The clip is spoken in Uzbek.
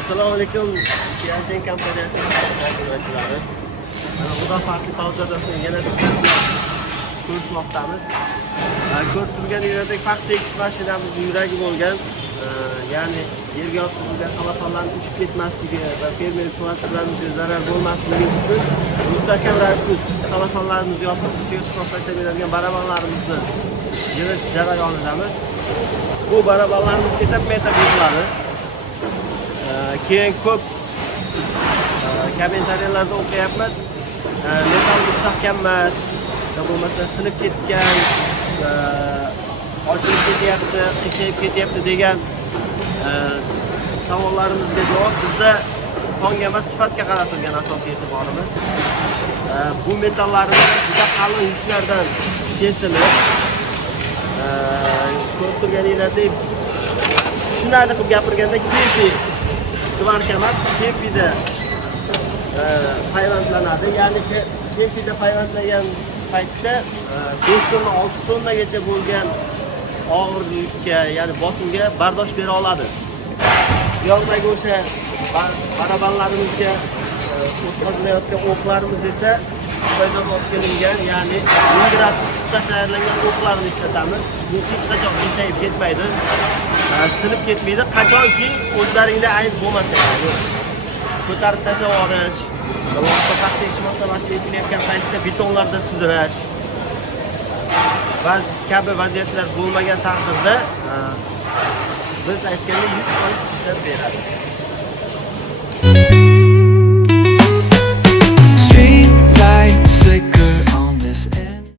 Assalomu alaykum. Yangi kompaniyasining xizmatchilari. Xudo farqli tavsiyasini yana sizlar bilan ko'rishmoqdamiz. Ko'rib turganingizdek paxta ekish mashinamizning yuragi bo'lgan, ya'ni yerga yotqizilgan salafonlarning uchib ketmasligi va fermerlik xonasiga zarar bo'lmasligi uchun mustahkam ravishda salafonlarimizni yopib, ustiga qoplaydigan barabanlarimizni yig'ish jarayonidamiz. Bu barabanlarimiz etap-etap yig'iladi. Keyin ko'p kommentariyalarda o'qiyapmiz. Metal mustahkam emas, bo'lmasa sinib ketgan, ochilib ketyapti, qiyshayib ketyapti degan savollarimizga javob bizda songa emas sifatga qaratilgan asosiy e'tiborimiz. Bu metallarimiz juda qalin yuzlardan kesilib, ko'rib turganingizdek tushunarli qilib gapirganda kepi svarka emas, kepida payvandlanadi. Ya'ni kepida payvandlagan paytda 5 tonna 6 tonnagacha bo'lgan og'irlikka, ya'ni bosimga bardosh bera oladi. Bu yoqdagi o'sha barabanlarimizga o'tkazilayotgan o'qlarimiz esa Xitoydan olib kelingan, ya'ni migratsiya issiqda tayyorlangan o'qlarni ishlatamiz. Bu hech qachon qiyshayib ketmaydi, sinib ketmaydi. Qachonki o'zlaringda ayb bo'lmasa, ya'ni ko'tarib tashlab yuborish, paxta ekish masalasiga kelayotgan paytda betonlarda sudirash va kabi vaziyatlar bo'lmagan taqdirda biz aytganda 100% ishlab beradi.